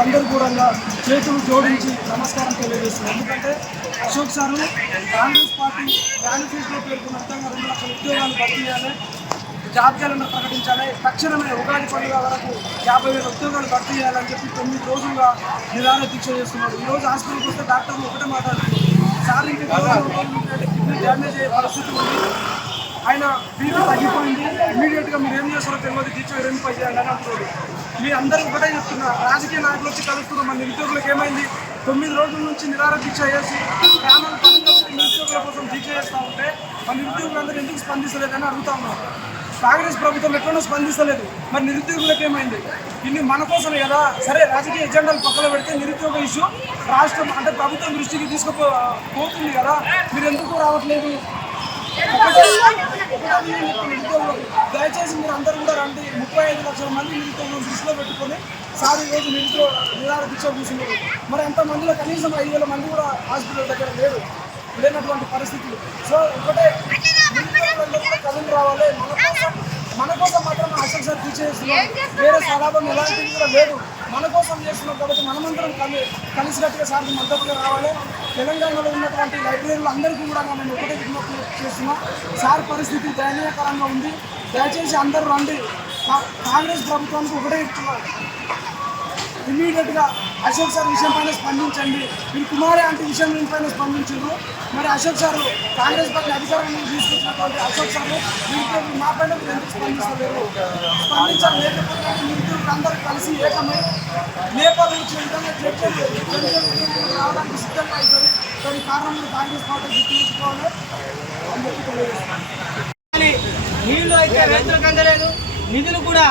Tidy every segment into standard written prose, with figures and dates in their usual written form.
నిరుద్యోగులందరూ కూడా చేతులు జోడించి నమస్కారం తెలియజేస్తున్నారు. ఎందుకంటే అశోక్ సారు కాంగ్రెస్ పార్టీ మేనిఫెస్టోలో పేర్కొన్నంత 2 లక్షల ఉద్యోగాలు భర్తీ చేయాలి, జాబ్ క్యాలెండర్ ప్రకటించాలి, తక్షణమే ఉగాది పండుగ వరకు 50,000 ఉద్యోగాలు భర్తీ చేయాలని చెప్పి 9 రోజులుగా నిరాహార దీక్ష చేస్తున్నారు. ఈరోజు హాస్పిటల్కి వస్తే డాక్టర్లు ఒకటే మాట్లాడుతున్నారు, సార్ ఇంకా కిడ్నీ డ్యామేజ్ అయ్యే పరిస్థితి ఉంది, ఆయన బీపీ తగ్గిపోయింది, ఇమీడియట్గా మీరు ఏం చేస్తారో తెలియదు, దీక్ష విరమింప చేయాలి అని అంటున్నారు. మీ అందరూ ఒకటే చెప్తున్నారు, రాజకీయ నాయకులు వచ్చి కలుస్తున్నారు. మన నిరుద్యోగులకు ఏమైంది? 9 రోజుల నుంచి నిరాహార దీక్ష చేసి గ్రామాల పరంగా నిరుద్యోగుల కోసం దీక్ష చేస్తూ ఉంటే మన నిరుద్యోగులందరూ ఎందుకు స్పందిస్తలేదని అడుగుతా ఉన్నారు. కాంగ్రెస్ ప్రభుత్వం ఎట్లనో స్పందిస్తలేదు, మరి నిరుద్యోగులకు ఏమైంది? ఇన్ని మన కోసమే కదా. సరే, రాజకీయ ఎజెండాలు పక్కన పెడితే నిరుద్యోగ ఇష్యూ రాష్ట్రం అంటే ప్రభుత్వం దృష్టికి తీసుకుపోతుంది కదా, మీరు ఎందుకు రావట్లేదు? నిరుద్యోగులు దయచేసి మీరు అందరూ కూడా రండి. 35 లక్షల మంది నిరుద్యోగులను దృష్టిలో పెట్టుకొని సార్ ఈరోజు నిరాహార దీక్ష కూర్చున్నారు. మరి అంతమందిలో కనీసం 5,000 మంది కూడా హాస్పిటల్ దగ్గర లేనటువంటి పరిస్థితులు. సో ఒకటే నిరుద్యోగులందరూ కూడా కథలు రావాలి. మన కోసం మాత్రం అశోక్ సార్ దీక్ష చేస్తున్నాం, వేరే స్వలాభం ఎలాంటిది కూడా లేదు. మన కోసం చేస్తున్నాం కాబట్టి మనమందరం కలిసినట్టుగా సార్కి మద్దతుగా రావాలి. తెలంగాణలో ఉన్నటువంటి లైబ్రరీలు అందరికీ కూడా మేము ఒకటే విజ్ఞప్తి చేస్తున్నాం, సార్ పరిస్థితి దయనీయకరంగా ఉంది, దయచేసి అందరూ రండి. కాంగ్రెస్ ప్రభుత్వానికి ఒకటే ఇస్తున్నారు, ఇమీడియట్గా అశోక్ సార్ విషయం పైన స్పందించండి. మీరు కుమారి అంటే విషయం పైన స్పందించారు, మరి అశోక్ సార్ కాంగ్రెస్ పార్టీ అధికారాన్ని తీసుకొచ్చినటువంటి అశోక్ సార్ నిరుద్యోగులు మా పైన మీరు ఎందుకు స్పందిస్తలేరు? స్పందించాలి. లేకపోతే నిరుద్యోగులు అందరూ కలిసి ఏకమై నేపాల్ వచ్చిన విధంగా రావడానికి సిద్ధంగా అవుతుంది. దాని కారణం కాంగ్రెస్ పార్టీ గుర్తుంచుకోవాలి అని చెప్పి తెలియజేస్తాను. నీళ్లు అయితే రైతులకు అందలేదు, నిధులు కూడా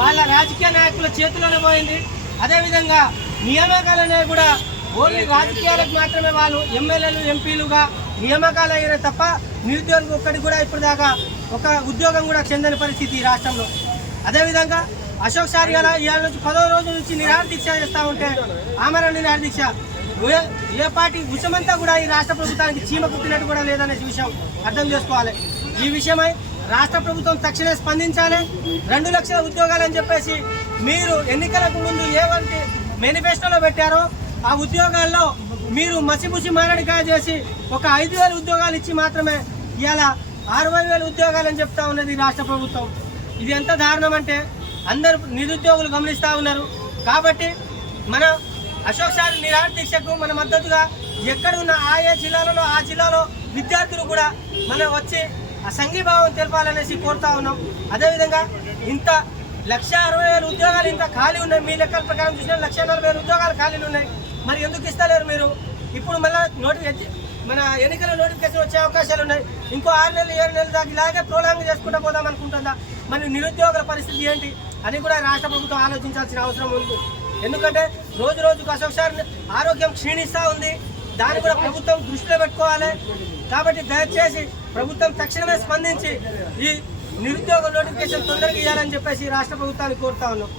వాళ్ళ రాజకీయ నాయకుల చేతిలోనే పోయింది. అదేవిధంగా నియామకాలనే కూడా ఓన్లీ రాజకీయాలకు మాత్రమే వాళ్ళు ఎమ్మెల్యేలు ఎంపీలుగా నియామకాలు అయినా తప్ప నిరుద్యోగులకు ఒక్కడికి కూడా ఇప్పుడు దాకా ఒక ఉద్యోగం కూడా చెందని పరిస్థితి రాష్ట్రంలో. అదేవిధంగా అశోక్ సార్ ఇవాళ నుంచి 10వ రోజు నుంచి నిరాహార దీక్ష చేస్తూ ఉంటే ఆమరణ నిరాహార దీక్ష ఏ పార్టీ విషయమంతా కూడా ఈ రాష్ట్ర ప్రభుత్వానికి చీమ కుట్టినట్టు కూడా లేదనే విషయం అర్థం చేసుకోవాలి. ఈ విషయమై రాష్ట్ర ప్రభుత్వం తక్షణమే స్పందించాలి. 2 లక్షల ఉద్యోగాలని చెప్పేసి మీరు ఎన్నికలకు ముందు ఏవంటి మేనిఫెస్టోలో పెట్టారో ఆ ఉద్యోగాల్లో మీరు మసిబుసి మారడికాయ చేసి ఒక 5,000 ఉద్యోగాలు ఇచ్చి మాత్రమే ఇవాళ 60,000 ఉద్యోగాలని చెప్తా ఉన్నది రాష్ట్ర ప్రభుత్వం. ఇది ఎంత దారుణం అంటే అందరూ నిరుద్యోగులు గమనిస్తూ ఉన్నారు. కాబట్టి మన అశోక్ సార్ నిరాహార దీక్షకు మన మద్దతుగా ఎక్కడ ఉన్న ఆయా జిల్లాలలో ఆ జిల్లాలో విద్యార్థులు కూడా మనం వచ్చి ఆ సంఘీభావం తెలపాలనేసి కోరుతా ఉన్నాం. అదేవిధంగా ఇంత 1,60,000 ఉద్యోగాలు ఇంత ఖాళీ ఉన్నాయి, మీ లెక్కల ప్రకారం చూసినా 1,40,000 ఉద్యోగాలు ఖాళీలు ఉన్నాయి. మరి ఎందుకు ఇస్తలేరు మీరు? ఇప్పుడు మళ్ళీ మన ఎన్నికల నోటిఫికేషన్ వచ్చే అవకాశాలు ఉన్నాయి. ఇంకో 6 నెలలు 7 నెలలు దాకా ఇలాగే ప్రోలాంగ్ చేసుకుంటూ పోదాం అనుకుంటుందా? మరి నిరుద్యోగుల పరిస్థితి ఏంటి అని కూడా రాష్ట్ర ప్రభుత్వం ఆలోచించాల్సిన అవసరం ఉంది. ఎందుకంటే రోజు రోజుకు అశోక్ సార్ ఆరోగ్యం క్షీణిస్తూ ఉంది, దాన్ని కూడా ప్రభుత్వం దృష్టిలో పెట్టుకోవాలి. కాబట్టి దయచేసి ప్రభుత్వం తక్షణమే స్పందించి ఈ నిరుద్యోగ నోటిఫికేషన్ తొందరగా ఇవ్వాలని చెప్పేసి రాష్ట్ర ప్రభుత్వాన్ని కోరుతా ఉన్నాం.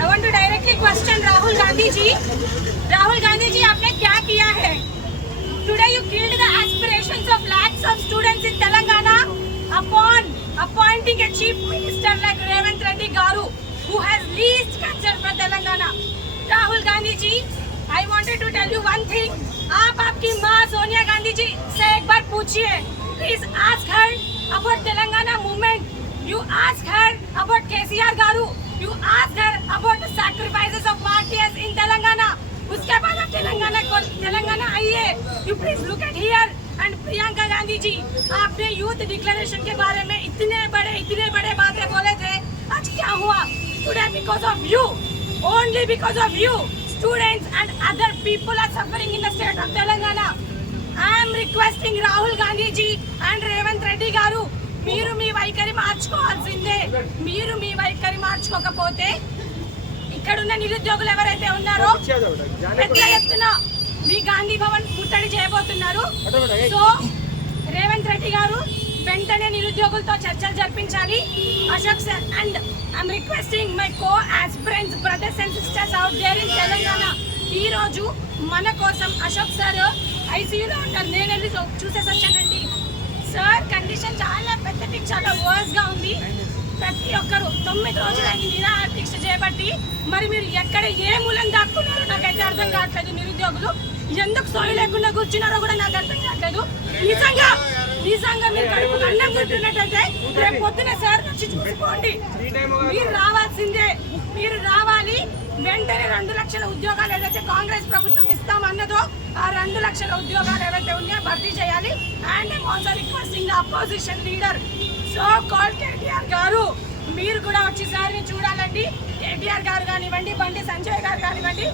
I want to directly question Rahul Gandhi ji. Rahul Gandhi ji, आपने क्या किया है? Today you killed the aspirations of lakhs of students in Telangana upon appointing a chief minister like Revanth Reddy Garu, who has least concern for Telangana. Rahul Gandhi ji, I wanted to tell you one thing. आप आपकी माँ सोनिया गांधी जी से एक बार पूछिए. Please ask her about Telangana movement. You ask her about KCR Garu. You ask her about the sacrifices of martyrs in Telangana. उसके बाद आप तेलंगाना आइए. You please look at here. And Priyanka Gandhi ji, आपने यूथ डिक्लेरेशन के बारे में इतने बड़े बातें बोले थे. आज क्या हुआ? Today because of you, only because of you, students and other people are suffering in the state of Telangana. I am requesting Rahul Gandhi ji and Revanth Reddy Garu, మీరు మీ వైఖరి మార్చుకోవాల్సిందే. మీరు మీ వైఖరి మార్చుకోకపోతే ఇక్కడున్న నిరుద్యోగులు ఎవరైతే ఉన్నారో పెద్ద ఎత్తున మీ గాంధీ భవన్ ముట్టడి చేయబోతున్నారు. సో రేవంత్ రెడ్డి గారు వెంటనే నిరుద్యోగులతో చర్చలు జరిపించాలి. Ashok sir and I'm requesting my co aspirants brothers and sisters out there in Telangana, ఈ రోజు మన కోసం అశోక్ సార్ ఐసీయూలో ఉంటారు. నేను వెళ్ళి చూసేసి వచ్చానండి. సార్ కండిషన్ చాలా పెద్దటికి చాలా వర్స్గా ఉంది. ప్రతి ఒక్కరు 9 రోజులకి నిరాహార దీక్ష కాబట్టి మరి మీరు ఎక్కడ ఏ మూలం దాక్కున్నారో నాకైతే అర్థం కావట్లేదు. నిరుద్యోగులు ఎందుకు సోయి లేకుండా కూర్చున్నారో కూడా నాకు అర్థం కావట్లేదు. నిజంగా మీరు కడుపుకు అన్నం తింటున్నట్టయితే రేపు పొద్దున సార్ వచ్చి చూసుకోండి. మీరు రావాల్సిందే, మీరు రావాలి. వెంటనే 2 లక్షల ఉద్యోగాలు ఏదైతే కాంగ్రెస్ ప్రభుత్వం ఇస్తామన్నదో ఆ 2 లక్షల ఉద్యోగాలు ఏవైతే ఉన్నాయో భర్తీ చేయాలి. And I'm also requesting the opposition leader so called KTR గారు, మీరు కూడా వచ్చి సార్ని చూడాలండి. కేటీఆర్ గారు కానివ్వండి, బండి సంజయ్ గారు కానివ్వండి,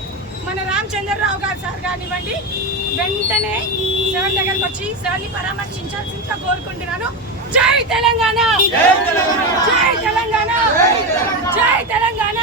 మన రామచంద్రరావు గారు సార్ కానివ్వండి, వెంటనే సార్ దగ్గరకు వచ్చి సార్ని పరామర్శించాల్సిందిగా కోరుకుంటున్నాను. జై తెలంగాణ, జై తెలంగాణ, జై తెలంగాణ.